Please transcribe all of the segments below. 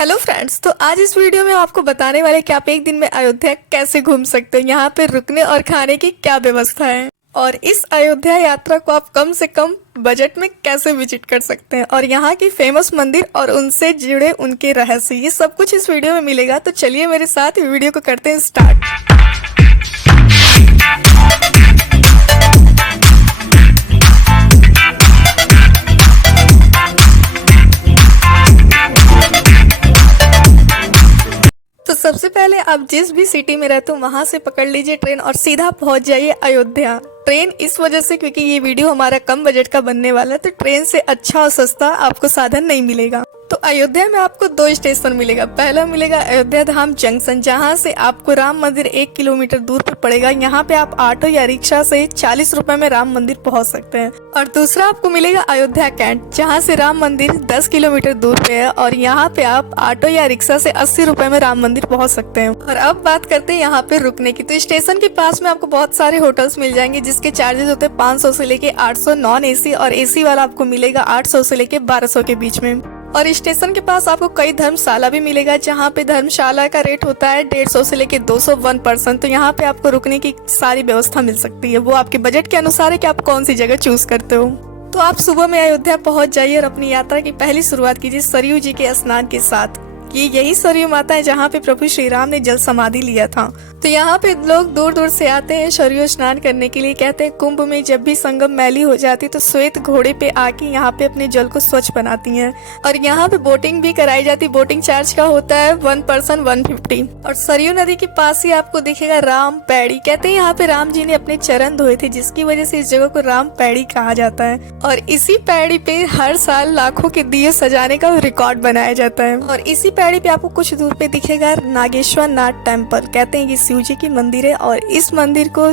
Hello friends, तो आज इस वीडियो में आपको बताने वाले कि आप एक दिन में अयोध्या कैसे घूम सकते हैं, यहाँ पे रुकने और खाने की क्या व्यवस्था है और इस अयोध्या यात्रा को आप कम से कम बजट में कैसे विजिट कर सकते हैं और यहाँ की फेमस मंदिर और उनसे जुड़े उनके रहस्य, ये सब कुछ इस वीडियो में मिलेगा। तो चलिए मेरे साथ वीडियो को करते हैं स्टार्ट। तो सबसे पहले आप जिस भी सिटी में रहते हो वहां से पकड़ लीजिए ट्रेन और सीधा पहुंच जाइए अयोध्या। ट्रेन इस वजह से क्योंकि ये वीडियो हमारा कम बजट का बनने वाला है, तो ट्रेन से अच्छा और सस्ता आपको साधन नहीं मिलेगा। तो अयोध्या में आपको 2 स्टेशन मिलेगा। पहला मिलेगा अयोध्या धाम जंक्शन, जहां से आपको राम मंदिर 1 किलोमीटर दूर पे पड़ेगा। यहाँ पे आप ऑटो या रिक्शा से 40 रुपए में राम मंदिर पहुंच सकते हैं। और दूसरा आपको मिलेगा अयोध्या कैंट, जहां से राम मंदिर 10 किलोमीटर दूर पे है और यहाँ पे आप ऑटो या रिक्शा से 80 रुपए में राम मंदिर पहुंच सकते हैं। और अब बात करते हैं यहाँ पे रुकने की। तो स्टेशन के पास में आपको बहुत सारे होटल्स मिल जाएंगे जिसके चार्जेस होते हैं 500 से लेके 800 नॉन एसी, और एसी वाला आपको मिलेगा 800 से लेके 1200 के बीच में। और स्टेशन के पास आपको कई धर्मशाला भी मिलेगा, जहाँ पे धर्मशाला का रेट होता है 150 से लेके 200 1%। तो यहाँ पे आपको रुकने की सारी व्यवस्था मिल सकती है, वो आपके बजट के अनुसार है कि आप कौन सी जगह चूज करते हो। तो आप सुबह में अयोध्या पहुंच जाइए और अपनी यात्रा की पहली शुरुआत कीजिए सरयू जी के स्नान के साथ। ये यही सरयू माता है जहाँ पे प्रभु श्री राम ने जल समाधि लिया था। तो यहाँ पे लोग दूर दूर से आते हैं सरयू स्नान करने के लिए। कहते हैं कुंभ में जब भी संगम मैली हो जाती तो श्वेत घोड़े पे आके यहाँ पे अपने जल को स्वच्छ बनाती हैं। और यहाँ पे बोटिंग भी कराई जाती है। बोटिंग चार्ज का होता है 1 पर्सन 150। और सरयू नदी के पास ही आपको दिखेगा राम पैड़ी। कहते हैं यहाँ पे राम जी ने अपने चरण धोए थे, जिसकी वजह से इस जगह को राम पैड़ी कहा जाता है। और इसी पैड़ी पे हर साल लाखों के दिए सजाने का रिकॉर्ड बनाया जाता है। और इसी पैड़ी पे आपको कुछ दूर पे दिखेगा नागेश्वर नाथ टेम्पल। कहते हैं ये शिव जी की मंदिर है और इस मंदिर को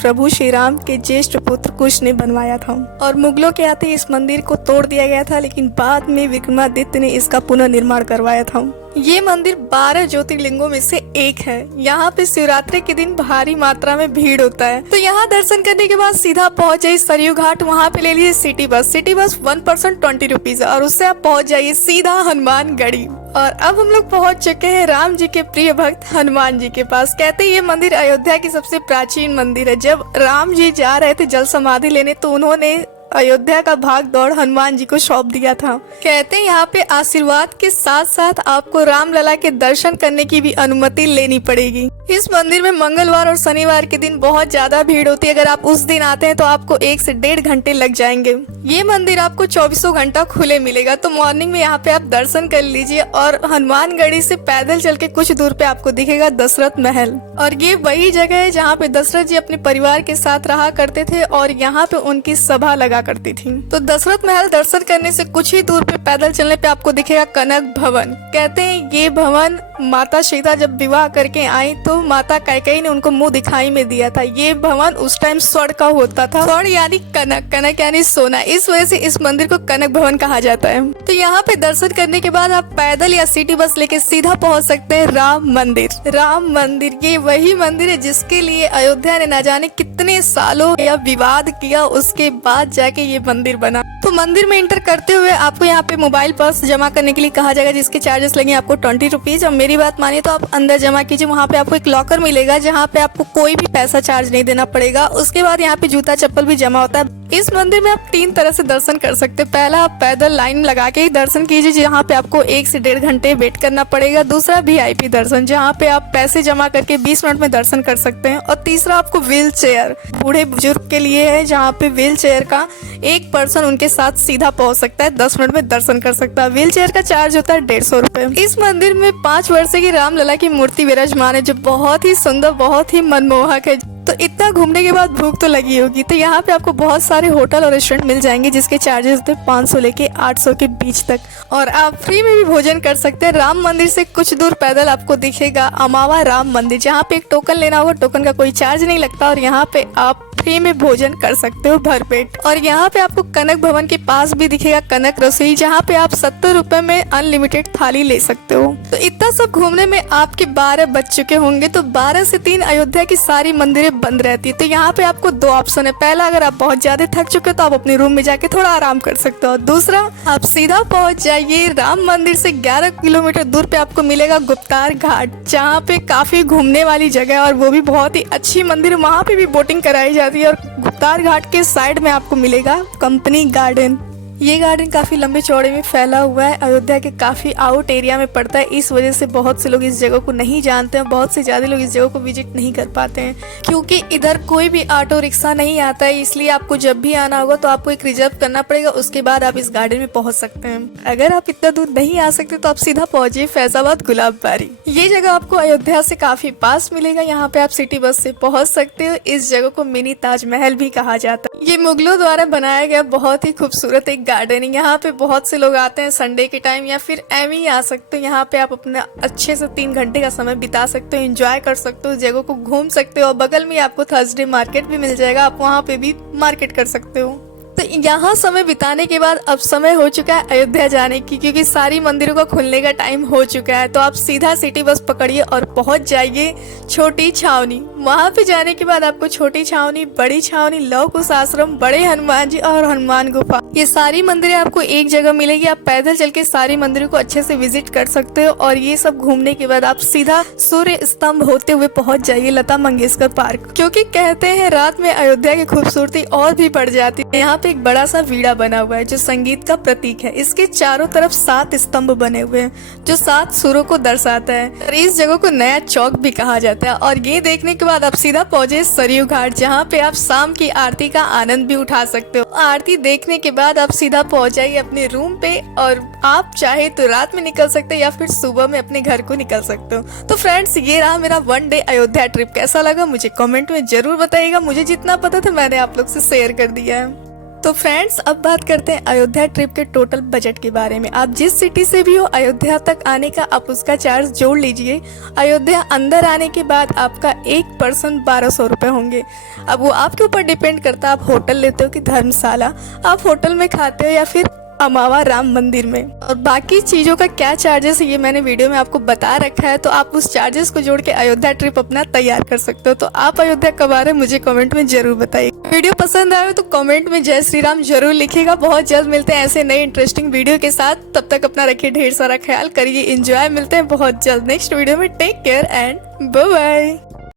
प्रभु श्री राम के ज्येष्ठ पुत्र कुश ने बनवाया था। और मुगलों के आते इस मंदिर को तोड़ दिया गया था, लेकिन बाद में विक्रमादित्य ने इसका पुनर्निर्माण करवाया था। ये मंदिर 12 ज्योतिर्लिंगों में से एक है। यहाँ पे शिवरात्रि के दिन भारी मात्रा में भीड़ होता है। तो यहाँ दर्शन करने के बाद सीधा पहुंच जाइए सरयू घाट। वहाँ पे ले लीजिए सिटी बस 1 पर्सन 20 रुपीज, और उससे आप पहुंच जाइए सीधा हनुमानगढ़ी। और अब हम लोग पहुंच चुके हैं राम जी के प्रिय भक्त हनुमान जी के पास। कहते हैं ये मंदिर अयोध्या की सबसे प्राचीन मंदिर है। जब राम जी जा रहे थे जल समाधि लेने तो उन्होंने अयोध्या का भाग दौड़ हनुमान जी को सौंप दिया था। कहते हैं यहाँ पे आशीर्वाद के साथ साथ आपको रामलला के दर्शन करने की भी अनुमति लेनी पड़ेगी। इस मंदिर में मंगलवार और शनिवार के दिन बहुत ज्यादा भीड़ होती है। अगर आप उस दिन आते हैं तो आपको 1 से 1.5 घंटे लग जाएंगे। ये मंदिर आपको 24 घंटा खुले मिलेगा। तो मॉर्निंग में यहाँ पे आप दर्शन कर लीजिए। और हनुमानगढ़ी से पैदल चल के कुछ दूर पे आपको दिखेगा दशरथ महल। और ये वही जगह है जहाँ पे दशरथ जी अपने परिवार के साथ रहा करते थे और यहाँ पे उनकी सभा लगा करती थी। तो दशरथ महल दर्शन करने से कुछ ही दूर पे पैदल चलने पे आपको दिखेगा कनक भवन। कहते हैं ये भवन माता सीता जब विवाह करके आई तो माता कैकेयी ने उनको मुंह दिखाई में दिया था। ये भवन उस टाइम स्वर्ण का होता था। स्वर्ण यानी कनक, कनक यानी सोना, इस वजह से इस मंदिर को कनक भवन कहा जाता है। तो यहाँ पे दर्शन करने के बाद आप पैदल या सिटी बस लेके सीधा पहुँच सकते हैं राम मंदिर। राम मंदिर ये वही मंदिर है जिसके लिए अयोध्या ने न जाने कितने सालों या विवाद किया, उसके बाद जाके ये मंदिर बना। तो मंदिर में एंटर करते हुए आपको यहाँ पे मोबाइल पर्स जमा करने के लिए कहा जाएगा, जिसके चार्जेस लगेंगे आपको 20 रुपीज। और मेरी बात मानिए तो आप अंदर जमा कीजिए। वहाँ पे आपको एक लॉकर मिलेगा जहाँ पे आपको कोई भी पैसा चार्ज नहीं देना पड़ेगा। उसके बाद यहाँ पे जूता चप्पल भी जमा होता है। इस मंदिर में आप 3 तरह से दर्शन कर सकते हैं। पहला, आप पैदल लाइन लगा के ही दर्शन कीजिए, जहाँ पे आपको 1 से 1.5 घंटे वेट करना पड़ेगा। दूसरा, VIP दर्शन, जहाँ पे आप पैसे जमा करके 20 मिनट में दर्शन कर सकते हैं। और तीसरा आपको व्हील चेयर, बूढ़े बुजुर्ग के लिए है, जहाँ पे व्हील चेयर का 1 पर्सन उनके साथ सीधा पहुंच सकता है, 10 मिनट में दर्शन कर सकता है। व्हील चेयर का चार्ज होता है 150 रुपए। इस मंदिर में 5 वर्ष की रामलला की मूर्ति विराजमान है, जो बहुत ही सुंदर, बहुत ही मनमोहक है। तो इतना घूमने के बाद भूख तो लगी होगी। तो यहाँ पे आपको बहुत सारे होटल और रेस्टोरेंट मिल जाएंगे जिसके चार्जेस होते हैं 500 लेके 800 के बीच तक। और आप फ्री में भी भोजन कर सकते हैं। राम मंदिर से कुछ दूर पैदल आपको दिखेगा अमावा राम मंदिर, जहाँ पे एक टोकन लेना होगा। टोकन का कोई चार्ज नहीं लगता और यहाँ पे आप फ्री में भोजन कर सकते हो भरपेट। और यहाँ पे आपको कनक भवन के पास भी दिखेगा कनक रसोई, जहाँ पे आप 70 रुपए में अनलिमिटेड थाली ले सकते हो। तो इतना सब घूमने में आपके 12 बज चुके होंगे। तो 12 से 3 अयोध्या की सारी मंदिरें बंद रहती है। तो यहाँ पे आपको दो ऑप्शन है। पहला, अगर आप बहुत ज्यादा थक चुके हो तो आप अपने रूम में जाके थोड़ा आराम कर सकते हो। दूसरा, आप सीधा पहुंच जाइए राम मंदिर से 11 किलोमीटर दूर पे आपको मिलेगा गुप्तार घाट, जहाँ पे काफी घूमने वाली जगह है और वो भी बहुत ही अच्छी मंदिर। वहाँ पे भी बोटिंग कराई जाती है। और गुप्तार घाट के साइड में आपको मिलेगा कंपनी गार्डन। ये गार्डन काफी लंबे चौड़े में फैला हुआ है, अयोध्या के काफी आउट एरिया में पड़ता है। इस वजह से बहुत से लोग इस जगह को नहीं जानते हैं, बहुत से ज्यादा लोग इस जगह को विजिट नहीं कर पाते हैं, क्योंकि इधर कोई भी ऑटो रिक्शा नहीं आता है। इसलिए आपको जब भी आना होगा तो आपको एक रिजर्व करना पड़ेगा, उसके बाद आप इस गार्डन में पहुंच सकते हैं। अगर आप इतना दूर नहीं आ सकते तो आप सीधा पहुंचिए फैजाबाद गुलाबबारी। ये जगह आपको अयोध्या से काफी पास मिलेगा। यहाँ पे आप सिटी बस से पहुंच सकते हो। इस जगह को मिनी ताजमहल भी कहा जाता है। ये मुगलों द्वारा बनाया गया बहुत ही खूबसूरत एक गार्डन है। यहाँ पे बहुत से लोग आते हैं संडे के टाइम, या फिर एम ही आ सकते हो। यहाँ पे आप अपना अच्छे से 3 घंटे का समय बिता सकते हो, एंजॉय कर सकते हो, जगह को घूम सकते हो। और बगल में आपको थर्सडे मार्केट भी मिल जाएगा, आप वहाँ पे भी मार्केट कर सकते हो। तो यहाँ समय बिताने के बाद अब समय हो चुका है अयोध्या जाने की, क्योंकि सारी मंदिरों का खुलने का टाइम हो चुका है। तो आप सीधा सिटी बस पकड़िए और पहुंच जाइए छोटी छावनी। वहां पे जाने के बाद आपको छोटी छावनी, बड़ी छावनी, लव कुश आश्रम, बड़े हनुमान जी और हनुमान गुफा, ये सारी मंदिरें आपको एक जगह मिलेगी। आप पैदल चल के सारी मंदिरों को अच्छे से विजिट कर सकते हो। और ये सब घूमने के बाद आप सीधा सूर्य स्तंभ होते हुए पहुंच जाइए लता मंगेशकर पार्क, क्योंकि कहते हैं रात में अयोध्या की खूबसूरती और भी बढ़ जाती है। यहाँ पे एक बड़ा सा वीणा बना हुआ है जो संगीत का प्रतीक है। इसके चारों तरफ 7 स्तंभ बने हुए हैं जो 7 सुरों को दर्शाता है। और इस जगह को नया चौक भी कहा जाता है। और ये देखने के बाद आप सीधा पहुंचे सरयू घाट, जहाँ पे आप शाम की आरती का आनंद भी उठा सकते हो। आरती देखने के बाद आप सीधा पहुंच जाइए अपने रूम पे, और आप चाहे तो रात में निकल सकते हो या फिर सुबह में अपने घर को निकल सकते हो। तो फ्रेंड्स, ये रहा मेरा 1 डे अयोध्या ट्रिप। कैसा लगा मुझे कमेंट में जरूर बताइएगा। मुझे जितना पता था मैंने आप लोग से शेयर कर दिया है। तो फ्रेंड्स, अब बात करते हैं अयोध्या ट्रिप के टोटल बजट के बारे में। आप जिस सिटी से भी हो अयोध्या तक आने का, आप उसका चार्ज जोड़ लीजिए। अयोध्या अंदर आने के बाद आपका एक पर्सन 1200 रुपये होंगे। अब वो आपके ऊपर डिपेंड करता है आप होटल लेते हो कि धर्मशाला, आप होटल में खाते हो या फिर अमावा राम मंदिर में। और बाकी चीजों का क्या चार्जेस है ये मैंने वीडियो में आपको बता रखा है। तो आप उस चार्जेस को जोड़ के अयोध्या ट्रिप अपना तैयार कर सकते हो। तो आप अयोध्या कब आ रहे हैं मुझे कमेंट में जरूर बताइए। वीडियो पसंद आए तो कमेंट में जय श्री राम जरूर लिखिएगा। बहुत जल्द मिलते हैं ऐसे नए इंटरेस्टिंग वीडियो के साथ। तब तक अपना रखिए ढेर सारा ख्याल, करिए एंजॉय। मिलते हैं बहुत जल्द नेक्स्ट वीडियो में। Take care and bye bye.